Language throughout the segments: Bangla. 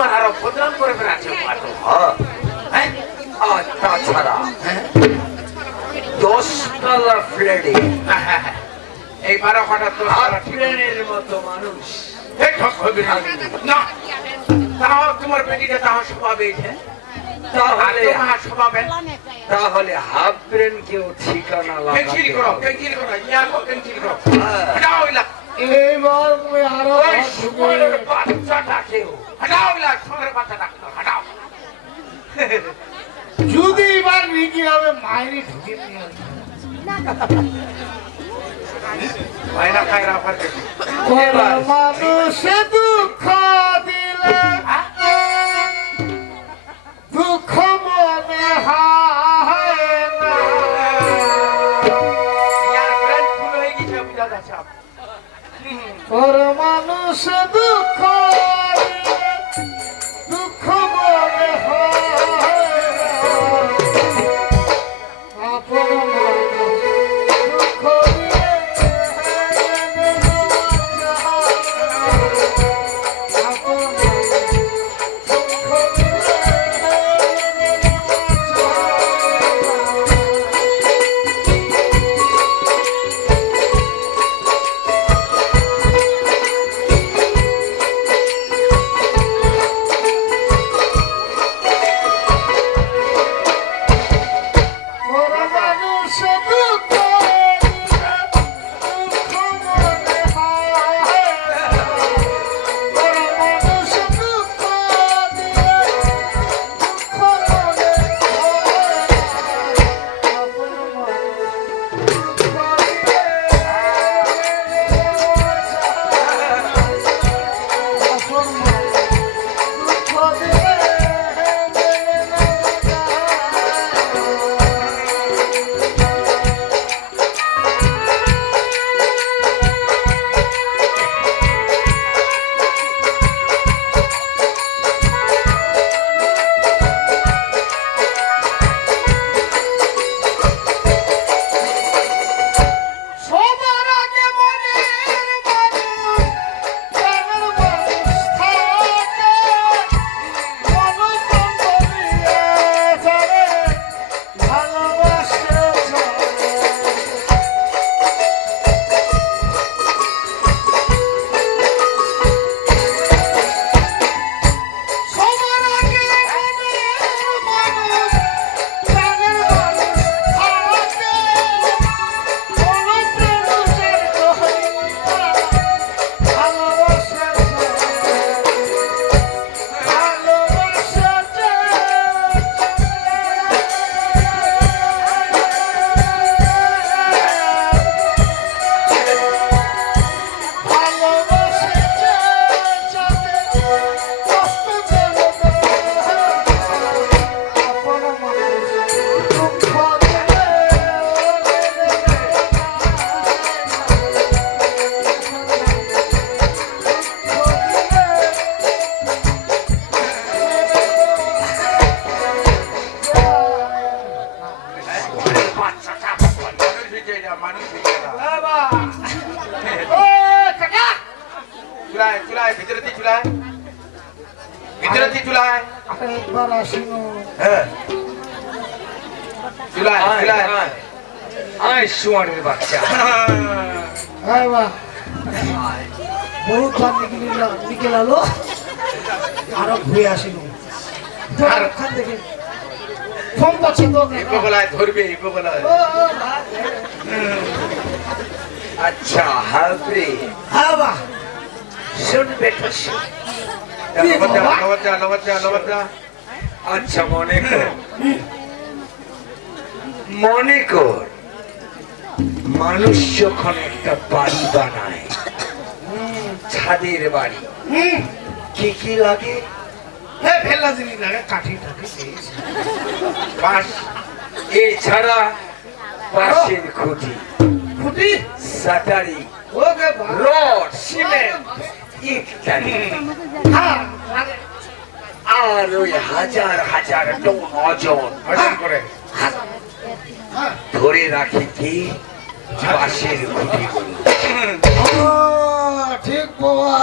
তোমার আরও বদনাম করে বেড়াচ্ছে হ্যাঁ। হ্যাঁ। তাছাড়া হ্যাঁ? দশতলা ফ্ল্যাটে এই বারো কটা তো মতো মানুষ। এই ঠক হবে না। না। তাও তোমার বেটিটা তাও স্বভাবে তাহলে তোমার স্বভাবে তাহলে হাফ ব্রেন কেউ ঠিকানা ক্যান্সেল লাগাতে করো ক্যান্সেল করো ইয়া ক্যান্সেল করো। হ্যাঁ। এইবার আরও বাচ্চাটা কেউ। হটাও ইলা সুবলের বাচ্চাটা হটাও। যদি এবার নিকি হবে মায়েরই ঢুকে নিয়ে মানুষে দুঃখ দিলে দুঃখ মনে হয় না। বড় মানুষে দুঃখ বাচ্চা। হ্যাঁ বহুত বার আরও ঘুরে আসিনো আর ওখান থেকে। ফোন করছে তো এই বগলায় ধরবে। আচ্ছা হাবরে হ্যাঁ বা শুন বেটা শুন। আচ্ছা মনে কর। মনে কর মানুষ যখন একটা বাড়ি বানায়। ছাদের বাড়ি। কি কি লাগে? হ্যাঁ জিনিস লাগে কাঠি টাঠি বাস এছাড়া বাঁশের খুঁটি। খুঁটি? সাটারি রড সিমেন্ট ইত্যাদি। হ্যাঁ আর ওই হাজার হাজার টন করে হ্যাঁ। ধরে রাখে কি? বাঁশের খুঁটি ঠিক বাবা।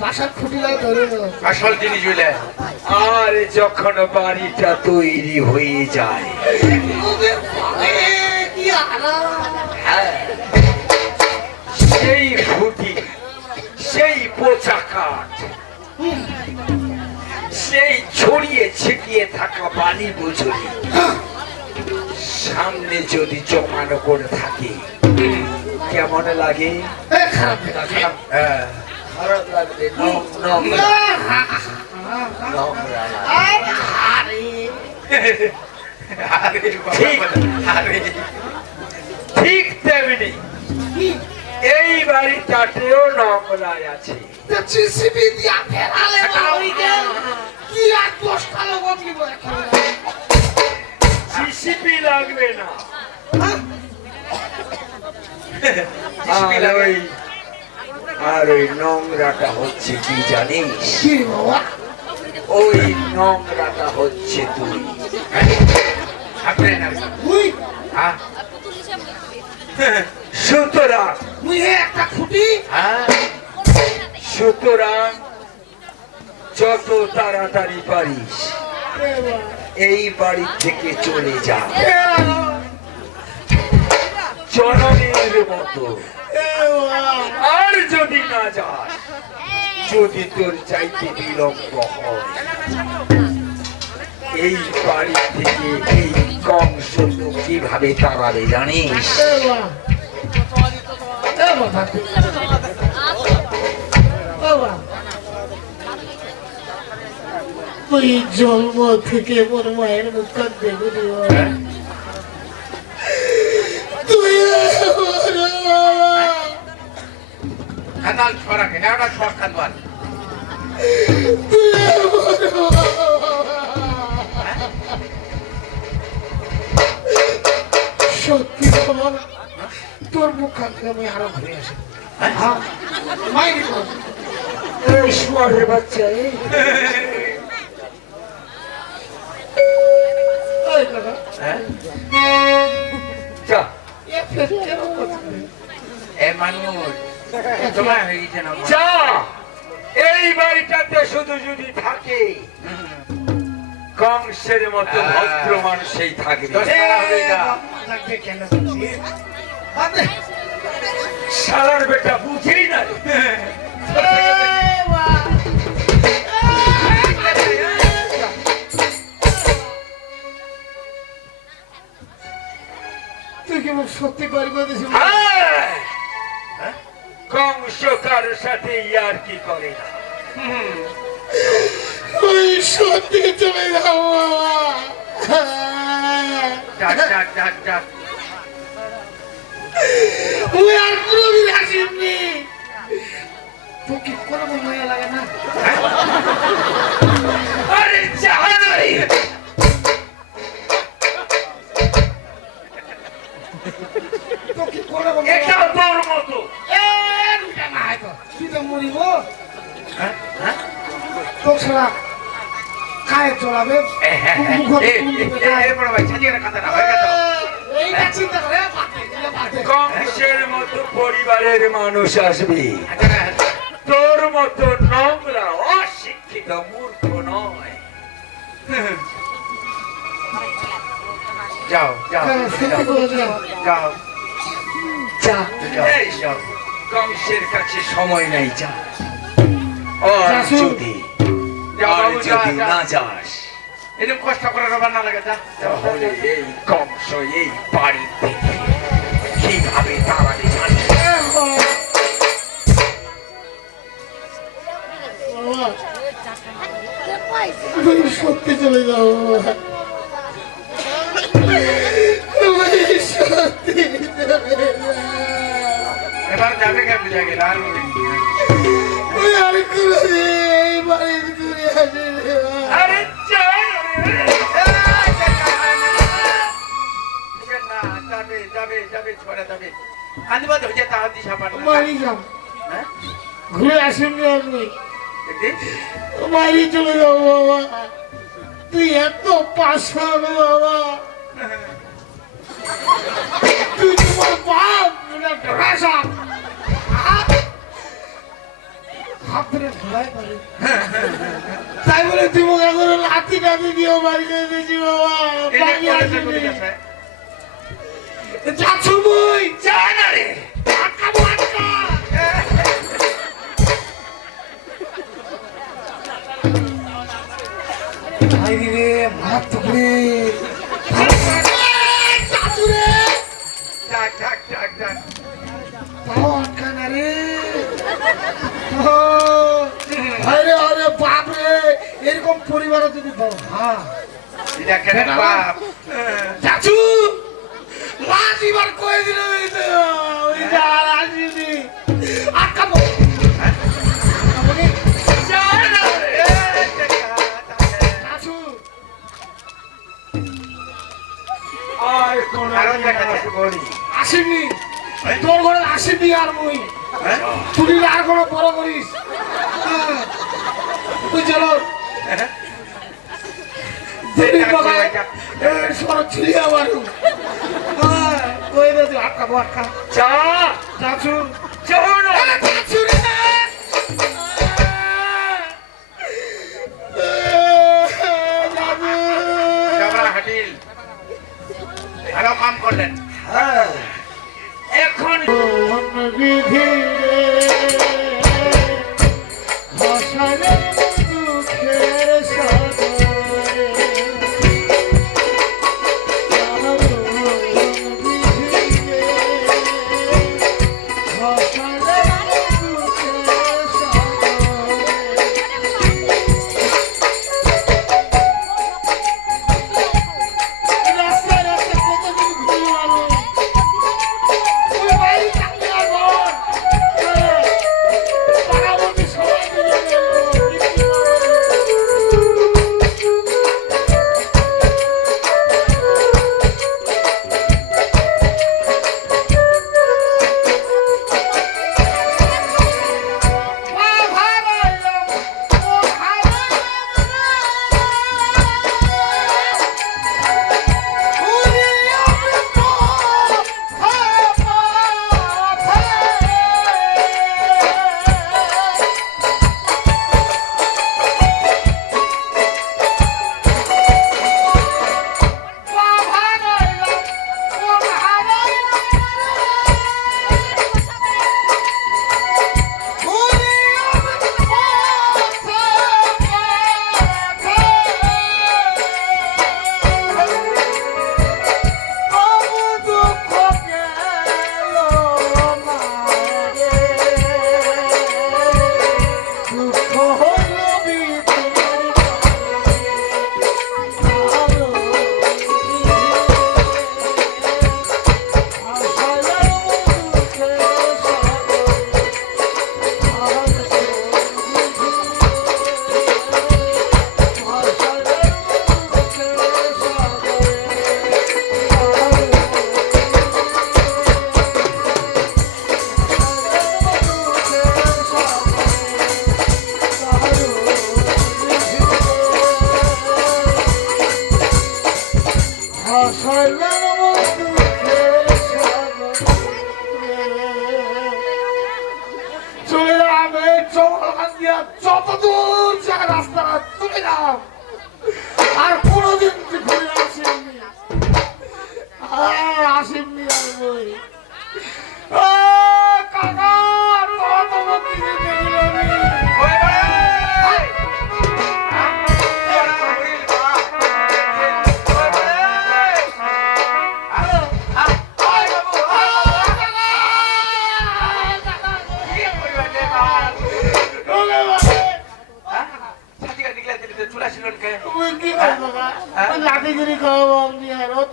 বাসার খুঁটি লাগে আসল জিনিস বুঝলে আর যখন বাড়িটা তৈরি হয়ে যায়। হ্যাঁ, সেই খুঁটি সেই পোচা কাঠ সেই ছড়িয়ে ছিটিয়ে থাকা বালি বুঝলি। সামনে যদি জমানো করে থাকে কেমন লাগে? খারাপ লাগবে ঠিক। তেমনি এই বাড়িটাতেও নোংরায় আছে। তো জিসিবি দিয়া ফেরালে কি আর দশটা লোক জিসিপি লাগবে না? আর ওই আর ওই নোংরাটা হচ্ছে কি জানিস? ওই নোংরাটা হচ্ছে তুই। হ্যাঁ। সুতরাং একটা খুঁটি? হ্যাঁ। সুতরাং যত তাড়াতাড়ি পারিস। এই বাড়ি থেকে চলে যা। জননীর মতো। আর যদি না যাস, যদি তোর চাইতে বিলম্ব হয়, এই বাড়ি থেকে এই কংস কীভাবে তাড়াবে জানিস? ওই জন্ম থেকে মোর মায়ের মুখ তুই ছড় কাঁদবার সত্যি তোর মুখ থেকে আমি আরও ঘুরে আসি হ্যাঁ? কর বাচ্চা যা হয়ে এই বাড়িটাতে শুধু যদি থাকে কংসের মতো হ্যাঁ। ভদ্র মানুষই থাকবে। সালার বেটা বুঝেই না রে। তুই কি সত্যি হ্যাঁ। কংস কারোর সাথে ইয়ার কি করে? না ওই সত্যি চলে যাও ডাক ডাক ডাক ডাক ওই আর কোনো মনে কংসের মতো পরিবারের মানুষ আসবে। হাতে না, হাতে। তোর মতো নোংরা অশিক্ষিত মূর্খ নয়। যাও যাও হ্যাঁ, যাও। যাও। যা। যাও। কংসের কাছে সময় নেই যা। আর যদি আর যদি। না যাস এরকম কষ্ট করে রবার না লাগে যা তাহলে এই কংস এই বাড়ি থেকে বাড়ি যাও। হ্যাঁ? ঘুরে আপনি? বাড়ি চলে যাও বাবা। তুই এত পাশান বাবা। তুই তোমার বাপ তাই বলে করে টাতি দিও বাড়িতে দিয়েছি বাবা। বাড়ি আসিনি। যাচ্ছো বই না রে। এরকম পরিবারও যদি। চাচু লাশ এবার কয়ে দিল আর আসিনি আর বলি। আসেনি তোর ঘরে আসেনি আর মই? তুই আর কোনো বড় করিস। তুই চলো দিদি বাবা সর ছিলি আমার কই দে তুই আটকা চা। চাচু চলো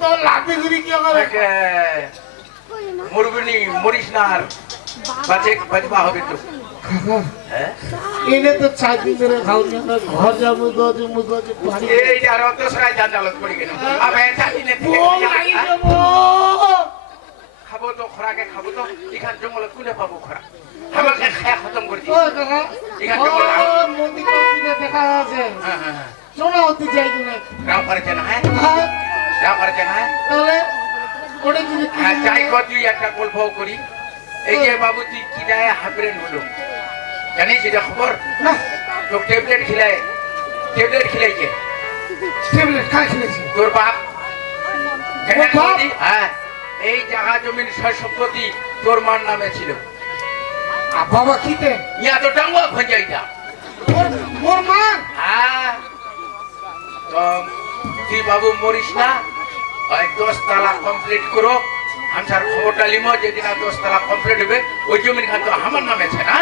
ও তো কি করে? ওকে। মরিস না আর বাঁচে বাঁচবা হবে তো হ্যাঁ? এনে তো চার দিন ধরে ঘর যাব এই আর অত সরাই পড়ে গেল। নে লাগি যাব। খাব তো খরাকে খাব তো। এখান জঙ্গলে কুলে পাবো খরা? আমাকে খায়া খতম করে দিই এখান জঙ্গলে মন্দির দেখা আছে। হ্যাঁ হ্যাঁ হ্যাঁ। চলো হতে চাই তুমি। রাও পারছে না হ্যাঁ। হ্যাঁ পারছে না হ্যাঁ? তাহলে ওটা যদি হ্যাঁ যাই কর তুই একটা গল্প করি। এই যে বাবু তুই কি যায় হাবরেন হলো জানিস এটা খবর? না। তো ট্যাবলেট খিলায়। ট্যাবলেট খিলাইছে ট্যাবলেট খাই খেলেছি তোর বাপ। হ্যাঁ এই জায়গা জমির সয় সম্পত্তি তোর মার নামে ছিল। বাবা কিতে? ইয়া তো টাঙ্গুয়া খঞ্জাইটা মোর মোর? মা হ্যাঁ। তো তুই বাবু মরিস না দশ তালা কমপ্লিট করো। হামসার খবরটা লিমো যেদিন দশ তালা কমপ্লিট হবে ওই জমির খান তো আমার নামে আছে না?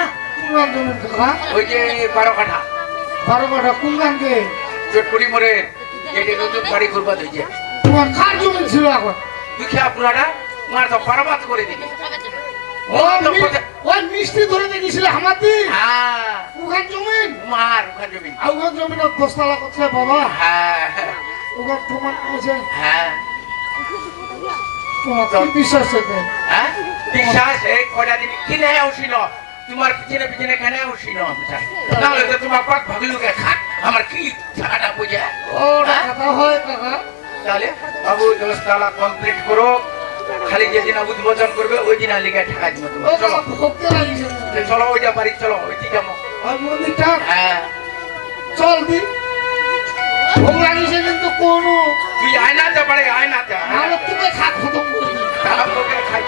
ওই যে বারো কাঠা। বারো বাটা কুঙ্গানকে চটপুরি মোড়ে যেটি নতুন বাড়ি করবা হয়েছে তোমার খার জমি ছিল এখন। তুই খেয়া পুরাটা মার তো পারাবাদ করে দিবি। ও ওই মিষ্টি ধরে দেখেছিল আমার দিন? হ্যাঁ। ওখান জমিন? মার ওখান জমি আর ওখান জমিন দশতলা করছে বাবা। হ্যাঁ। ওখান তোমার আছে? হ্যাঁ। তোমার বিশ্বাস আছে? হ্যাঁ? বিশ্বাস? এই কয়টা দিন কিনে আসিল? তোমার পিছনে পিছনে কেন আসিল? নাহলে তো তোমার পাক ভাগলুকে খাট আমার কি টাকাটা বুঝে? ওটা কথা হয় কাকা তাহলে বাবু দশ তালা কমপ্লিট করো। খালি যেদিন উদ্বোধন করবে ওই দিন লিখে ঠেকা দিব চলো। চলো ওইটা বাড়ি চলো ওই মন্দিরটা হ্যাঁ। চল দি। ভোগ লাগিয়েছে কিন্তু কোনো তুই আয়নাতে পারে আয়নাতে। আমার তোকে খা খতম করে। দিই তারা তোকে খাই